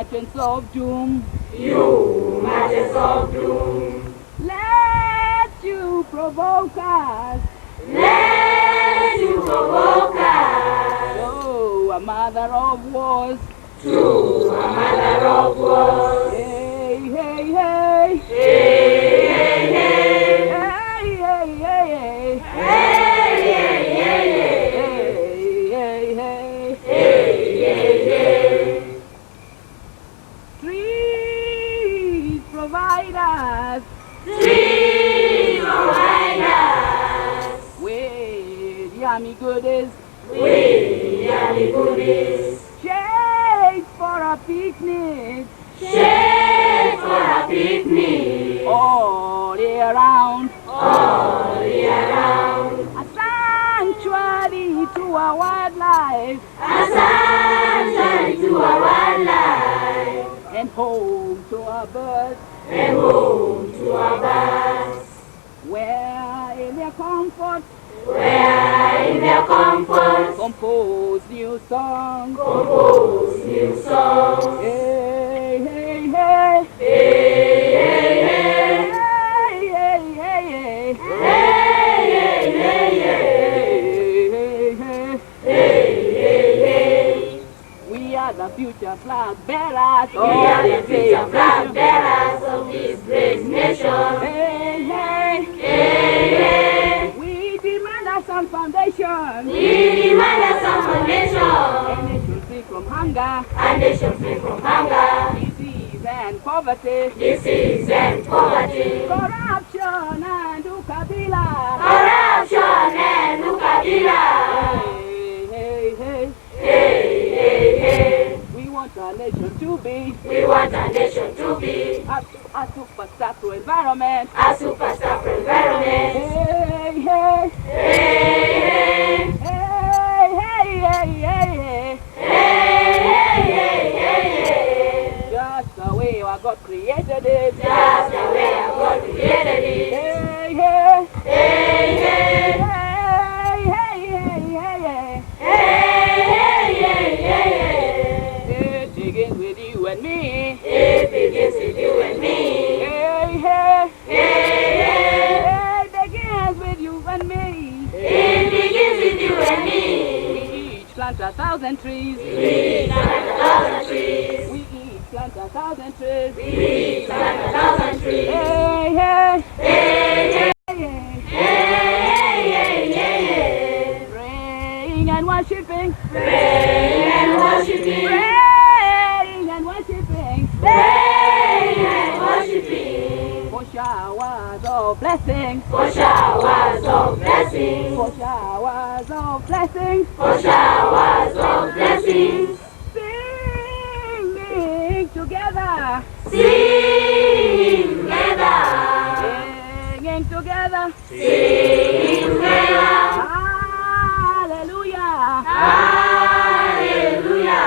merchants of doom. You merchants of doom. Let you provoke us. Let you provoke us. Oh, a mother of wars. To a mother of wars. Hey, hey, hey. Hey, hey, hey. Hey, hey, hey, hey. Hey, hey, hey, Hey, hey, hey. hey. Hey, hey. Trees provide us Trees provide us with yummy goodies. with yummy goodies. Shades for a picnic Shade for a picnic. all year round. All year round. A sanctuary to our wildlife A sanctuary to our wildlife. and home to our birds, And home to our birds. where in their comfort Where in their comfort compose new songs. compose new songs. Hey, hey, hey. Hey, hey, hey. Hey, hey, hey, hey. Hey, hey, hey, hey. Hey, hey, hey. Hey, hey, hey. We are the future flag bearers. We are the future flag bearers of this great nation. Hey, hey. Hey, hey. We demand a sound foundation. We demand a sound foundation. A nation free from hunger, A nation free from hunger, disease and poverty, disease and poverty, corruption and ukabila. corruption and ukabila. Hey, hey, hey. Hey, hey, hey. We want our nation to be We want our nation to be a superstar pro environment. a superstar for environment. Hey, hey. Hey, hey. Hey, hey, hey, hey, hey. Hey, hey, hey, hey, hey. Just the way our God created it. Just the way our God created it. Hey, hey. Hey, hey. Hey, hey, hey, hey, hey. Hey, hey, hey, hey, hey. It begins with you and me. It begins with you and me. Hey, hey. Hey, hey. It begins with you and me. It begins with you and me. We each plant 1,000 trees. We plant 1,000 trees. We each plant 1,000 trees. We plant 1,000 trees. Hey, hey. Hey, hey. Hey, Hey, hey, hey, hey. praying and worshiping. Praying and worshiping. Praying and worshiping. Praying and worshiping. For showers of blessing. For showers of blessings. For showers of blessing. For showers of blessings. Singing together. Singing together. Singing together. Singing together. Hallelujah. Hallelujah.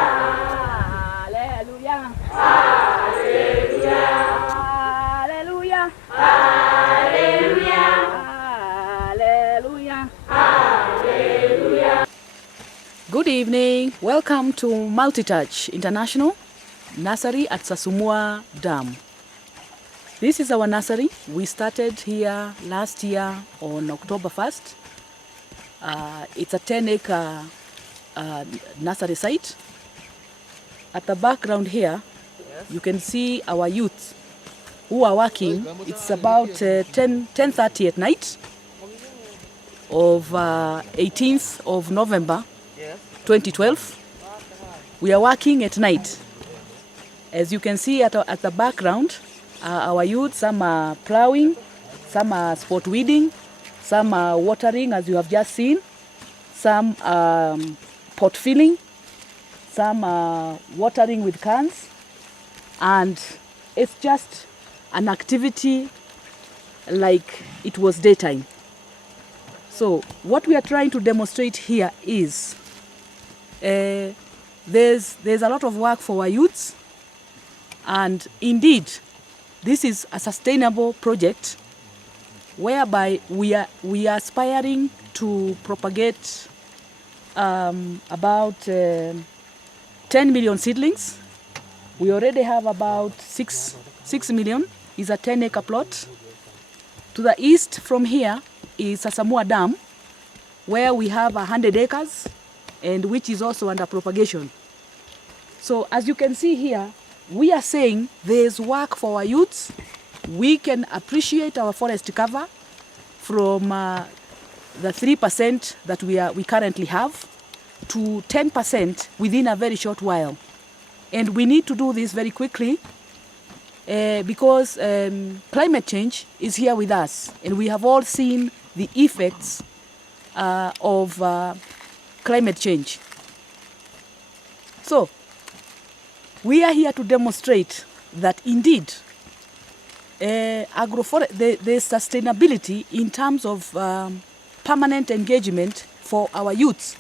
Hallelujah. Hallelujah. Hallelujah. Hallelujah. Hallelujah. Hallelujah. Good evening. Welcome to Multitouch International Nursery at Sasumua Dam. This is our nursery. We started here last year on October 1st. It's a 10-acre nursery site. At the background here, you can see our youth who are working. It's about 10:30 at night of 18th of November 2012. We are working at night. As you can see at the background, our youth, some are plowing, some are spot weeding, some are watering as you have just seen, some pot filling, some are watering with cans, and it's just an activity like it was daytime. So what we are trying to demonstrate here is there's a lot of work for our youths, and indeed this is a sustainable project whereby we are aspiring to propagate about 10 million seedlings We already have about 6 million. Is a 10-acre plot. To the east from here is Sasumua Dam, where we have 100 acres, and which is also under propagation. So as you can see here, we are saying there's work for our youths. We can appreciate our forest cover from the 3% that we currently have to 10% within a very short while. And we need to do this very quickly because climate change is here with us, and we have all seen the effects of climate change. So we are here to demonstrate that indeed there's sustainability in terms of permanent engagement for our youths.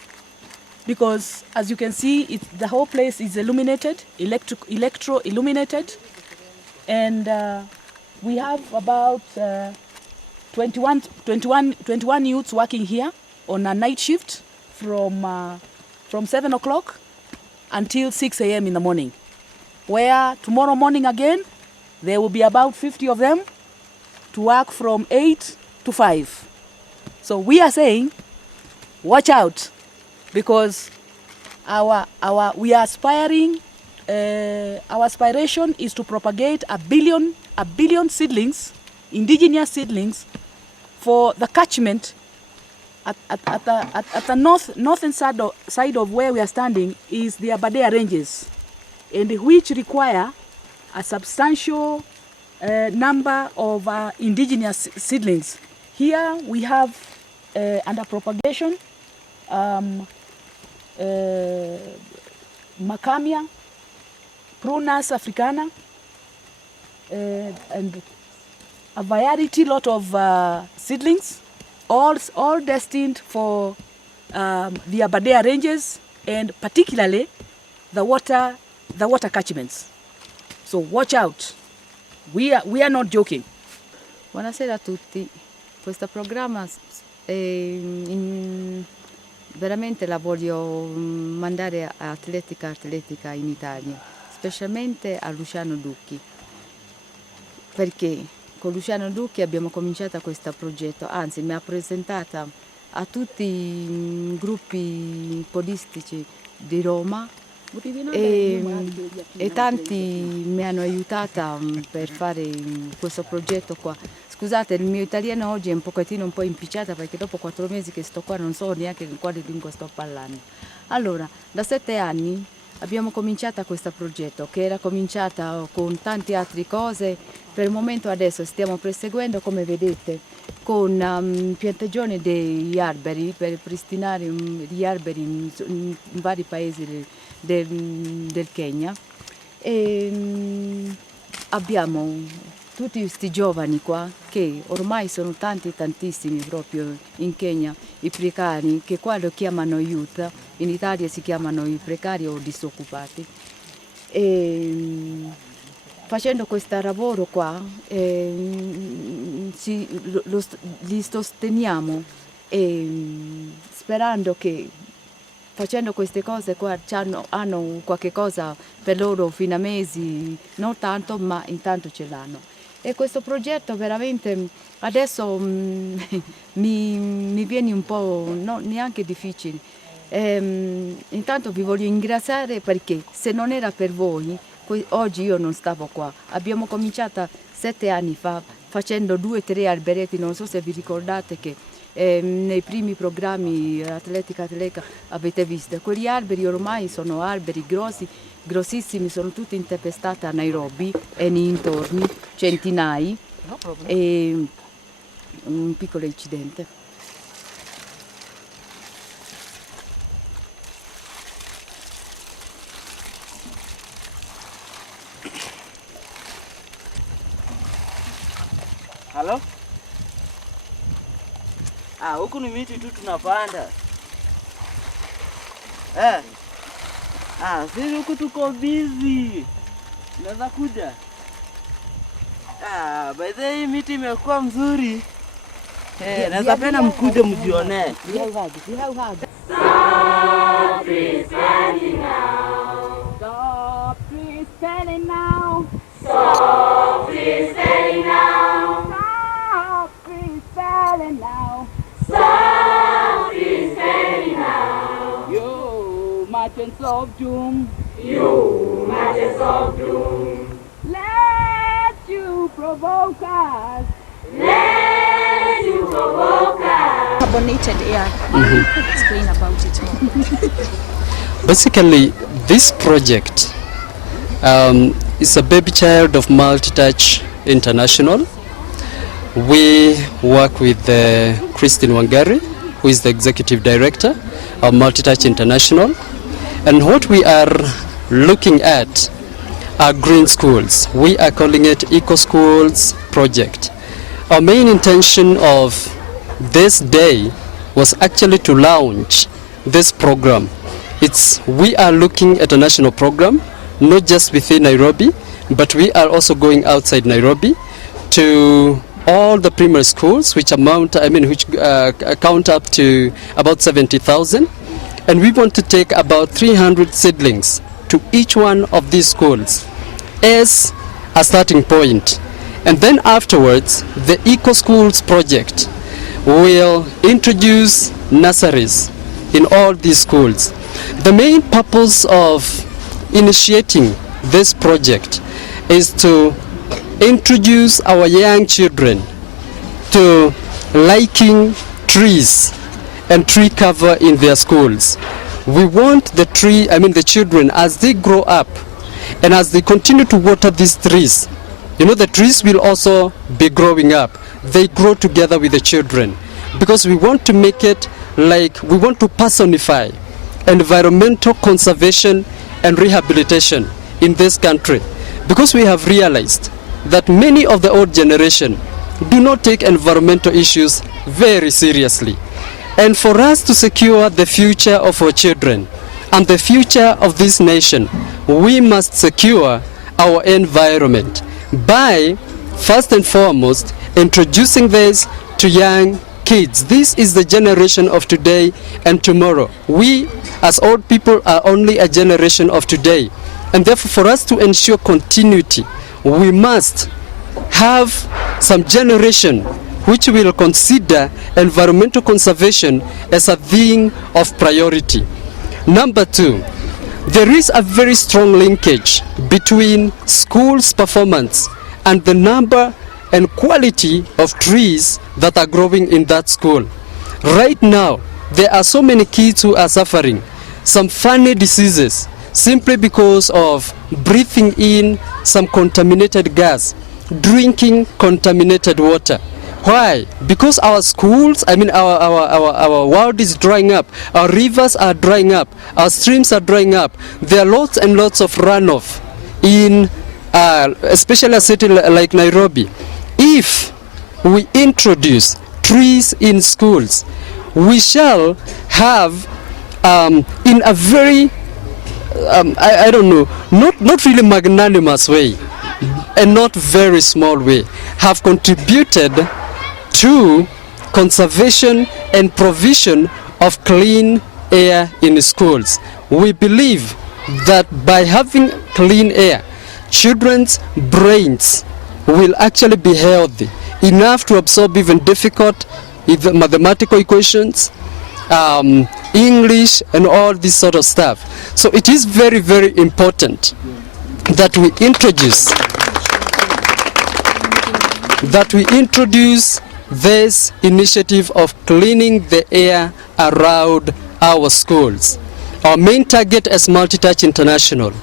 Because as you can see, the whole place is illuminated, electro-illuminated, and we have about 21 youths working here on a night shift from 7 o'clock until 6 a.m. in the morning, where tomorrow morning again, there will be about 50 of them to work from 8 to 5. So we are saying, watch out, because we are aspiring. Our aspiration is to propagate a billion seedlings, indigenous seedlings, for the catchment at the northern side of where we are standing is the Aberdare Ranges, and which require a substantial number of indigenous seedlings. Here we have under propagation Macamia, Prunus africana, and a variety lot of seedlings, all destined for the Aberdare Ranges, and particularly the water catchments. So watch out. We are not joking. Buonasera a tutti. Questo programma veramente la voglio mandare a atletica in Italia, specialmente a Luciano Ducchi, perché con Luciano Ducchi abbiamo cominciato questo progetto, anzi mi ha presentata a tutti i gruppi podistici di Roma e tanti mi hanno aiutata per fare questo progetto qua. Scusate, il mio italiano oggi è un po' impicciata perché dopo 4 mesi che sto qua non so neanche in quale lingua sto parlando. Allora, da 7 anni abbiamo cominciato questo progetto che era cominciata con tante altre cose. Per il momento adesso stiamo perseguendo, come vedete, con piantagione degli alberi per pristinare gli alberi in vari paesi del Kenya. E abbiamo tutti questi giovani qua che ormai sono tantissimi proprio in Kenya, i precari, che qua lo chiamano youth, in Italia si chiamano i precari o disoccupati. E facendo questo lavoro qua li sosteniamo sperando che facendo queste cose qua hanno qualche cosa per loro fino a mesi, non tanto, ma intanto ce l'hanno. E questo progetto veramente adesso mi viene un po' neanche difficile. Intanto vi voglio ringraziare perché se non era per voi, oggi io non stavo qua. Abbiamo cominciato 7 anni fa facendo 2 o 3 alberetti, non so se vi ricordate che nei primi programmi atletica avete visto, quegli alberi ormai sono alberi grossissimi, sono tutti intempestati a Nairobi e nei intorni, centinaia, e un piccolo incidente. Halo? Huku ni miti tu tunapanda. Sisi huku tuko busy. Unaweza kuja? By the way, miti imekuwa mzuri. Naweza penda mkuje mjione. Stop freeze burning now. Stop freeze burning. of doom. You matches of doom. Let you provoke us. Let you provoke us. Carbonated air. Explain about it more. Basically, this project is a baby child of Multitouch International. We work with Christine Wangari, who is the executive director of Multitouch International. And what we are looking at are green schools. We are calling it Eco Schools Project. Our main intention of this day was actually to launch this program. We are looking at a national program, not just within Nairobi, but we are also going outside Nairobi to all the primary schools, which count up to about 70,000. And we want to take about 300 seedlings to each one of these schools as a starting point. And then afterwards, the Eco Schools Project will introduce nurseries in all these schools. The main purpose of initiating this project is to introduce our young children to liking trees and tree cover in their schools. We want the children, as they grow up and as they continue to water these trees, the trees will also be growing up. They grow together with the children, because we want to make it we want to personify environmental conservation and rehabilitation in this country, because we have realized that many of the old generation do not take environmental issues very seriously. And for us to secure the future of our children and the future of this nation, we must secure our environment by, first and foremost, introducing this to young kids. This is the generation of today and tomorrow. We, as old people, are only a generation of today. And therefore, for us to ensure continuity, we must have some generation which will consider environmental conservation as a thing of priority. Number two, there is a very strong linkage between schools' performance and the number and quality of trees that are growing in that school. Right now, there are so many kids who are suffering some funny diseases simply because of breathing in some contaminated gas, drinking contaminated water. Why? Because our schools, our world is drying up, our rivers are drying up, our streams are drying up. There are lots and lots of runoff in especially a city like Nairobi. If we introduce trees in schools, we shall have in a very not really magnanimous way and not very small way, have contributed to conservation and provision of clean air in schools. We believe that by having clean air, children's brains will actually be healthy enough to absorb even difficult mathematical equations, English, and all this sort of stuff. So it is very, very important that we introduce this initiative of cleaning the air around our schools. Our main target as Multitouch International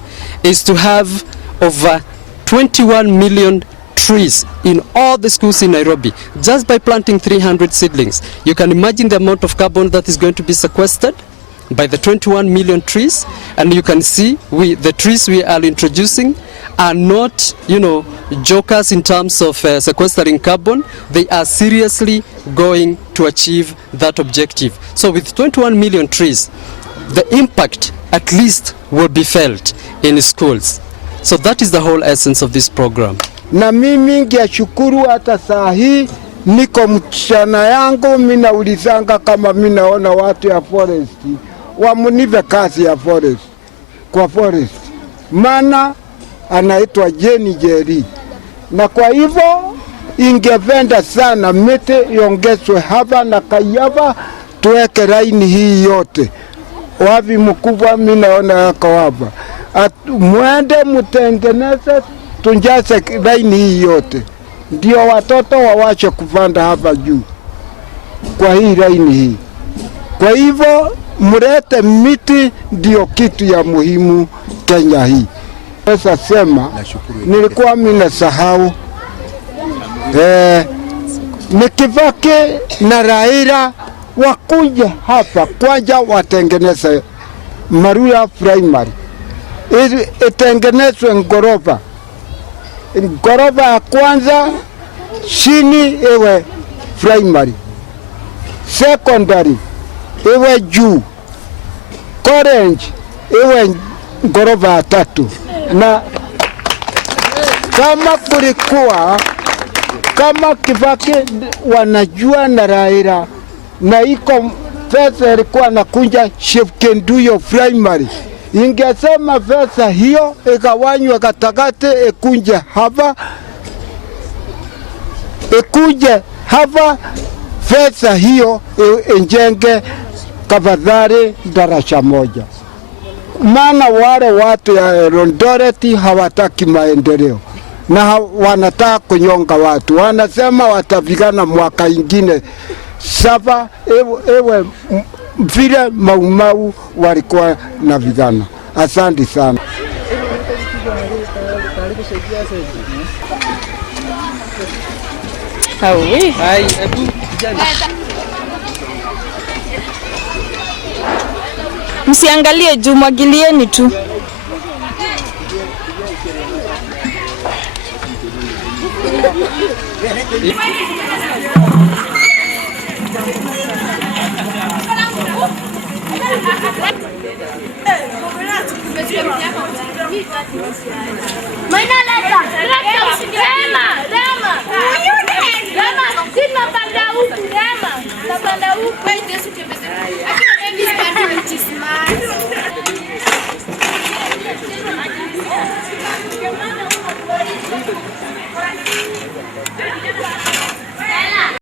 is to have over 21 million trees in all the schools in Nairobi, just by planting 300 seedlings. You can imagine the amount of carbon that is going to be sequestered by the 21 million trees. And you can see the trees we are introducing are not, jokers in terms of sequestering carbon. They are seriously going to achieve that objective. So with 21 million trees, the impact at least will be felt in schools. So that is the whole essence of this program. Na mimi ngiashukuru hata saa hii niko mchana yangu minaulizanga kama minaona watu ya forest wamunive kazi ya forest kwa forest, maana anaitwa Jenny Jerry, na kwa hivyo ingependa sana miti iongezwe hapa na Kayaba, tuweke laini hii yote wapi mkubwa, mimi naona yako hapa. Mwende mtengeneze, tunjaze laini hii yote, ndio watoto wawache kupanda hapa juu kwa hii laini hii. Kwa hivyo mlete miti, ndio kitu ya muhimu Kenya hii. Sasa sema nilikuwa mimi nasahau, Nikivaki na Raila wakuja hapa kwanza watengeneze Marua Primary, itengenezwe ngorofa ya kwanza, chini iwe primary, secondary iwe juu, college iwe ngorofa ya 3. Na kama kulikuwa kama Kibaki wanajua na Raila na iko pesa ilikuwa nakunja Shefkenduyo Primary, ingesema pesa hiyo ikawanywe katakati, ikuje hapa pesa hiyo injenge kafadhali darasha moja. Maana wale watu ya Eldoret hawataki maendeleo na wanataka kunyonga watu. Wanasema watapigana mwaka ingine 7 ewe vile Maumau walikuwa na vigana. Asante sana. Msiangalie juu, mwagilieni tu. Rama,